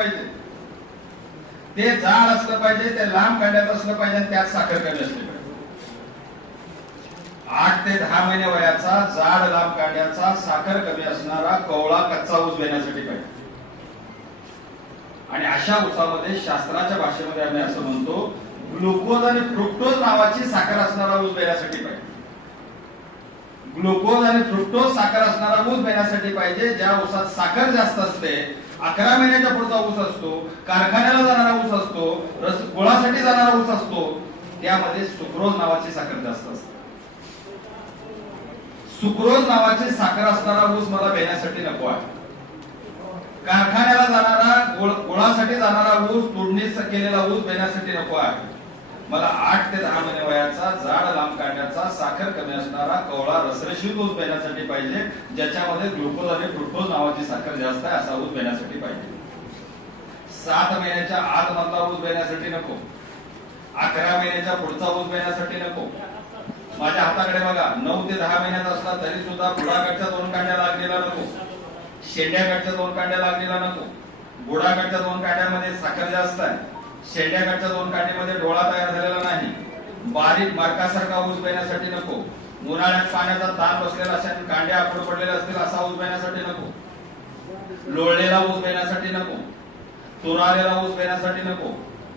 पाहिजे. ते जाड असलं पाहिजे ते लांब कांड्यात असलं पाहिजे त्यात साखर कमी असली पाहिजे. आठ ते दहा महिने वयाचा जाड लांब काढण्याचा साखर कमी असणारा कवळा कच्चा ऊस घेण्यासाठी पाहिजे. आणि अशा ऊसामध्ये शास्त्राच्या भाषेमध्ये आम्ही असं म्हणतो ग्लुकोज आणि फ्रुक्टोज नावाची साखर असणारा ऊस घेण्यासाठी पाहिजे. ग्लुकोज आणि फ्रुक्टोज साखर असणारा ऊस घेण्यासाठी पाहिजे ज्या ऊसात साखर जास्त असते अकरा महिन्याच्या पुढचा ऊस असतो कारखान्याला जाणारा ऊस असतो रस गुळासाठी जाणारा ऊस असतो त्यामध्ये सुक्रोज नावाची साखर जास्त असते. सुक्रोज नावाची साखर असणारा ऊस मला घेण्यासाठी नको आहे. कारखान्याला जाणारा गुळासाठी जाणारा ऊस तोडणी केलेला ऊस बेण्यासाठी नको आहे. मला आठ ते दहा महिने वयाचा जाड लांब काढण्याचा साखर कमी असणारा कवळा रसरशीत ऊस पेण्यासाठी पाहिजे ज्याच्यामध्ये ग्लुकोज आणि फ्रुक्टोज नावाची साखर जास्त आहे असा ऊस पेण्यासाठी पाहिजे. सात महिन्याच्या आत मधला ऊस देण्यासाठी नको. अकरा महिन्याच्या पुढचा ऊस पेण्यासाठी नको. माझ्या हाताकडे बघा नऊ ते दहा महिन्यात असला तरी सुद्धा बुडाकडच्या दोन कांड्या लागलेला नको. शेंड्याकडच्या दोन कांड्या लागलेला नको. बुडाकडच्या दोन कांड्यामध्ये साखर जास्त आहे. शेंड्याकडच्या दोन काठीमध्ये डोळा तयार झालेला नाही. बारीक मार्कासारखा ऊस बेण्यासाठी नको. उन्हाळ्यात पाण्याचा ताण बसलेला असेल कांड्या आखड पडलेल्या असतील असा ऊस बेण्यासाठी नको. लोळलेला ऊस बेण्यासाठी नको. तुरालेला ऊस बेण्यासाठी नको.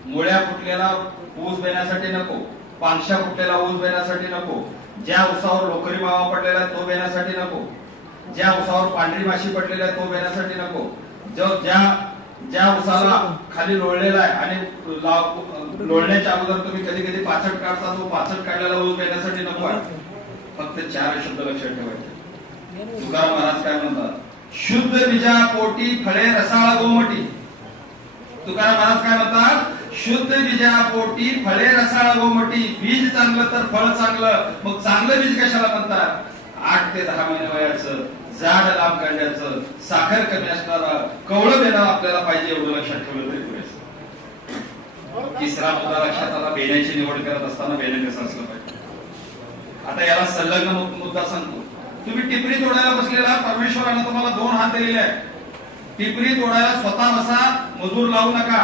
मुळ्या फुटलेला ऊस बेण्यासाठी नको. पांगशा फुटलेला ऊस बेण्यासाठी नको. ज्या ऊसावर लोकरी मावा पडलेला आहे तो बेण्यासाठी नको. ज्या ऊसावर पांढरी माशी पडलेली आहे तो बेण्यासाठी नको. जो ज्या ज्या उसाला खाली लोळलेला आहे आणि लोळण्याच्या अगोदर तुम्ही कधी कधी पाचट काढता तो पाचट काढलेला ऊस घेण्यासाठी नको आहे. फक्त चार शब्द लक्षात ठेवायचे. तुकाराम महाराज काय म्हणतात? शुद्ध बीजा पोटी फळे रसाळा गोमटी. तुकाराम महाराज काय म्हणतात? शुद्ध बीजा पोटी फळे रसाळ गोमटी. बीज चांगलं तर फळ चांगलं. मग चांगलं बीज कशाला म्हणतात? आठ ते दहा महिने वयाचं. जाड लांब काढण्याचं साखर कमी असणारा कवळ देणं आपल्याला पाहिजे एवढं लक्षात ठेवलं तरी पुरेसं. तिसरा मुद्दा लक्षात आला बेण्याची निवड करत असताना बेणं कसं असलं पाहिजे? आता याला संलग्न मुद्दा सांगतो. तुम्ही टिपरी तोडायला बसलेला परमेश्वरानं तुम्हाला दोन हात दिलेले आहेत. टिपरी तोडायला स्वतः बसा मजूर लावू नका.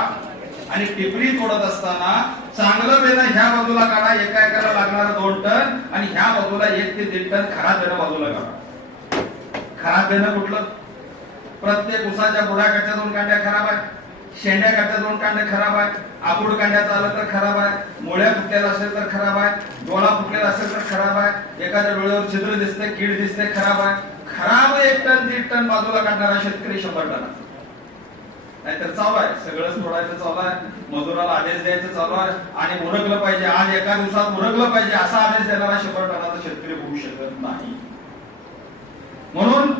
आणि टिपरी तोडत असताना चांगलं बेणं ह्या बाजूला काढा एका एकाला लागणार दोन टन आणि ह्या बाजूला एक ते दीड टन खरा बेणं बाजूला काढा. खराब बेणं कुठलं? प्रत्येक उसाच्या बुडाकडच्या दोन कांड्या खराब आहेत. शेंड्याकडच्या दोन कांड्या खराब आहेत. आकुड कांड्याचं आलं तर खराब आहे मुळ्या फुटलेला असेल तर खराब आहे डोळा फुटलेला असेल तर खराब आहे एखाद्या डोळ्यावर छिद्र दिसते कीड दिसते खराब आहे खराब एक टन दीड टन बाजूला काढणारा शेतकरी शंभर टन नाहीतर चालू आहे. सगळंच सोडायचं चालू आहे. मजुराला आदेश द्यायचं चालू आहे. आणि उरकलं पाहिजे. आज एका दिवसात उरकलं पाहिजे असा आदेश देणारा शंभर टनाचा शेतकरी होऊ शकत नाही. म्हणून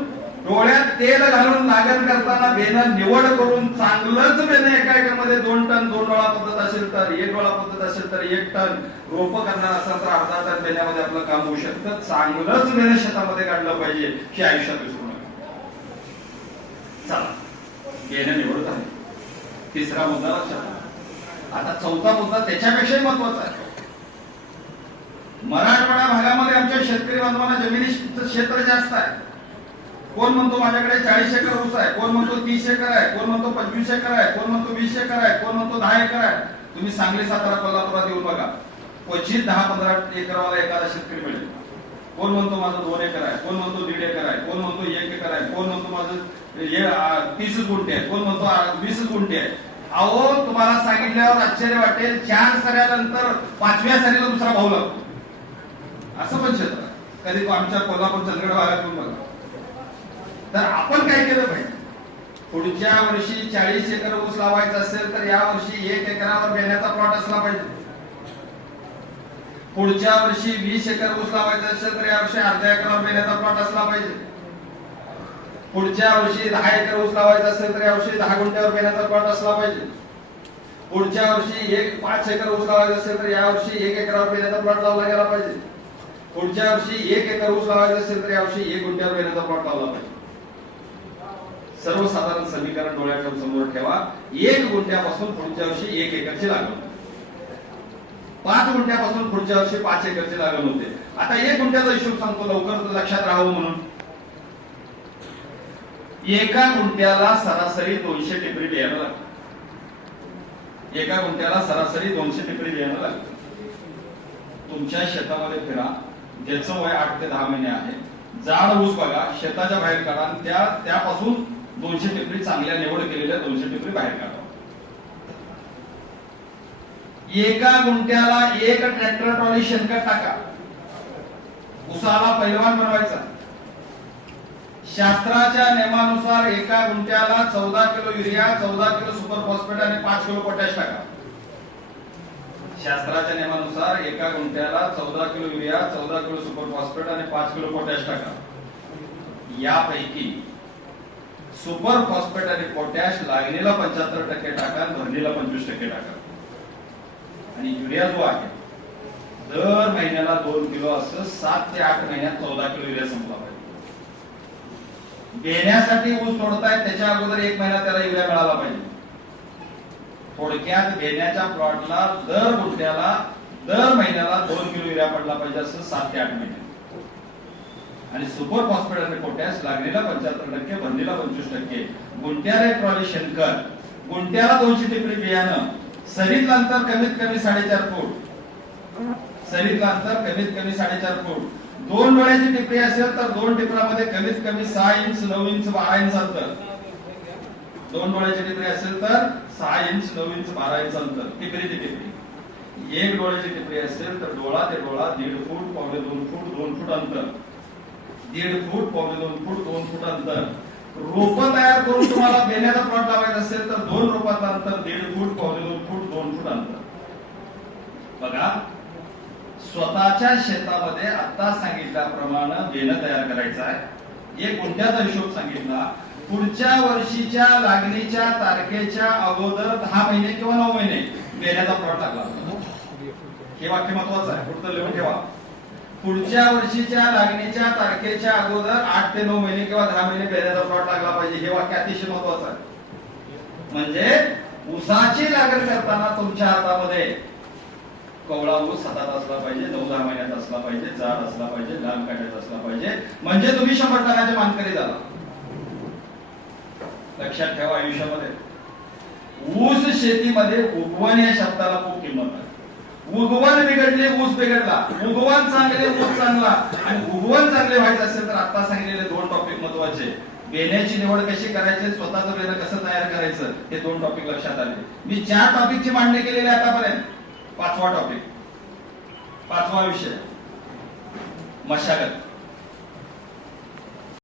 डोळ्यात तेल घालून लागण करताना बेनं निवड करून चांगलंच बेनं एका एकामध्ये दोन टन दोन डोळा पद्धत असेल तर एक डोळा पद्धत असेल तर एक टन. रोप करणार असेल तर अर्धा टन बेण्यामध्ये आपलं काम होऊ शकतं. चांगलंच बेनं शेतामध्ये काढलं पाहिजे हे आयुष्यात विसरू नका. चला. बेनं निवडत आहे. तिसरा मुद्दा लक्षात आता चौथा मुद्दा त्याच्यापेक्षाही महत्त्वाचा आहे. मराठवाडा भागामध्ये आमच्या शेतकरी बांधवांना जमिनी क्षेत्र जास्त आहे. कोण म्हणतो माझ्याकडे चाळीस एकर ऊस आहे? कोण म्हणतो तीस एकर आहे? कोण म्हणतो पंचवीस एकर आहे? कोण म्हणतो वीस एकर आहे? कोण म्हणतो दहा एकर आहे? तुम्ही सांगली सातारा कोल्हापुरात येऊन बघा. क्वचित दहा पंधरा एकरवाला एखादा शेतकरी मिळेल. कोण म्हणतो माझं दोन एकर आहे? कोण म्हणतो दीड एकर आहे? कोण म्हणतो एक एकर आहे? कोण म्हणतो माझं तीसच गुंठे आहे कोण म्हणतो वीसच गुंठे आहे अहो तुम्हाला सांगितल्यावर आश्चर्य वाटेल. चार सऱ्यानंतर पाचव्या सऱ्याला दुसरा भाऊ लागतो. असं पण क्षेत्र कधी आमच्या कोल्हापूर चंदगड भागात येऊन बघा. तर आपण काय केलं पाहिजे? पुढच्या वर्षी चाळीस एकर ऊस लावायचा असेल तर या वर्षी एक एकरावर बेण्याचा प्लॉट असला पाहिजे. पुढच्या वर्षी वीस एकर ऊस लावायचा असेल तर या वर्षी अर्ध्या एकरावर बेण्याचा प्लॉट असला पाहिजे. पुढच्या वर्षी दहा एकर ऊस लावायचा असेल तर या वर्षी दहा गुंठ्यावर बेण्याचा प्लॉट असला पाहिजे. पुढच्या वर्षी एक पाच एकर ऊस लावायचा असेल तर या वर्षी एक एकरावर बेण्याचा प्लॉट लावला गेला पाहिजे. पुढच्या वर्षी एक एकर ऊस लावायचा असेल तर या वर्षी एक गुंठ्यावर बेण्याचा प्लॉट लावला पाहिजे. सर्वसाधारण समीकरण डोळ्याच्या समोर ठेवा. एक गुंठ्यापासून पुढच्या वर्षी एक एकरची लागवड पाच गुंठ्यापासून पुढच्या वर्षी पाच एकरची लागवड होते. आता एक गुंठ्याचा हिशोब सांगतो लवकर लक्षात राहावं हो म्हणून. एका गुंठ्याला सरासरी दोनशे टिपरी बियाणं लागतं. एका गुंठ्याला सरासरी दोनशे टिपरी बियाणं लागतं. तुमच्या शेतामध्ये फिरा. ज्याचं वय आठ ते दहा महिने आहे. जाड ऊस बघा. शेताच्या बाहेर काढा. आणि त्या त्यापासून दोनशे टिपरी चांगल्या निवड केलेल्या दोनशे टिपरी बाहेर काढा. एका गुंठ्याला एक ट्रॅक्टर ट्रॉली शेणखत टाका. उसाला पैलवान बनवायचा. शास्त्राच्या नियमानुसार एका गुंठ्याला चौदा किलो युरिया चौदा किलो सुपर फॉस्फेट आणि पाच किलो पोटॅश टाका. शास्त्राच्या नियमानुसार एका गुंठ्याला चौदा किलो युरिया चौदा किलो सुपर फॉस्फेट आणि पाच किलो पोटॅश टाका. यापैकी सुपर फॉस्फेट आणि पोटॅश लागलेला पंच्याहत्तर टक्के टाका भरलेला भरणीला पंचवीस टक्के टाका. आणि युरिया जो आहे दर महिन्याला दोन किलो असं सात ते आठ महिन्यात चौदा किलो युरिया संपला पाहिजे. देण्यासाठी ऊस तोडताय त्याच्या अगोदर एक महिना त्याला युरिया मिळाला पाहिजे. थोडक्यात देण्याच्या प्लॉटला दर गुंठ्याला दर महिन्याला दोन किलो युरिया पडला पाहिजे असं सात ते आठ महिने. आणि सुपर फॉस्फेट आणि पोटॅश लागलेला पंच्याहत्तर टक्के बंदीला पंचवीस टक्के. गुंट्याला एक ट्रॉली शंकर गुंट्याला दोनशे टिपरी बियाणं. सरीतलं अंतर कमीत कमी साडेचार फूट. सरीतलं अंतर कमीत कमी साडेचार फूट. दोन डोळ्याची टिपरी असेल तर दोन टिपरामध्ये कमीत कमी सहा इंच नऊ इंच बारा इंच अंतर. दोन डोळ्याची टिपरी असेल तर सहा इंच नऊ इंच बारा इंच अंतर. टिपरी ते टिपरी एक डोळ्याची टिपरी असेल तर डोळा ते डोळा दीड फूट पावणे दोन फूट दोन फूट अंतर. दीड फूट पावणे दोन फूट दोन फूट अंतर. रोप तयार करून तुम्हाला देण्याचा प्लॉट लावायचा असेल तर दोन रोपाचं अंतर दीड फूट पावणे दोन फूट दोन फूट अंतर. बघा स्वतःच्या शेतामध्ये आता सांगितल्याप्रमाणे बेणं तयार करायचं आहे. एक कोणत्याचा हिशोब सांगितला पुढच्या वर्षीच्या लागणीच्या तारखेच्या अगोदर दहा महिने किंवा नऊ महिने बेण्याचा प्लॉट लागला. हे वाक्य महत्वाचं आहे. पुढचं लिहून ठेवा. पुढच्या वर्षीच्या लागणीच्या तारखेच्या अगोदर आठ ते नऊ महिने किंवा दहा महिने पेरण्याचा प्लॉट लागला पाहिजे. हे वाक्य अतिशय महत्वाचं आहे. म्हणजे ऊसाची लागण करताना तुमच्या हातामध्ये कवळा ऊस हातात असला पाहिजे नऊ दहा महिन्यात असला पाहिजे जाड असला पाहिजे लांब काढ्यात असला पाहिजे. म्हणजे तुम्ही शंभर टनाचे मानकरी झाला. लक्षात ठेवा आयुष्यामध्ये. ऊस शेतीमध्ये उगवण या शब्दाला खूप किंमत आहे. उगवण बिघडले ऊस बिघडला. उगवण चांगले ऊस चांगला. आणि उगवण चांगले व्हायचं असेल तर आता सांगितलेले दोन टॉपिक महत्त्वाचे. बेण्याची निवड कशी करायची स्वतःचं बेणं कसं तयार करायचं हे दोन टॉपिक लक्षात आले. मी चार टॉपिकची मांडणी केलेली आतापर्यंत पाचवा टॉपिक पाचवा विषय. मशागत.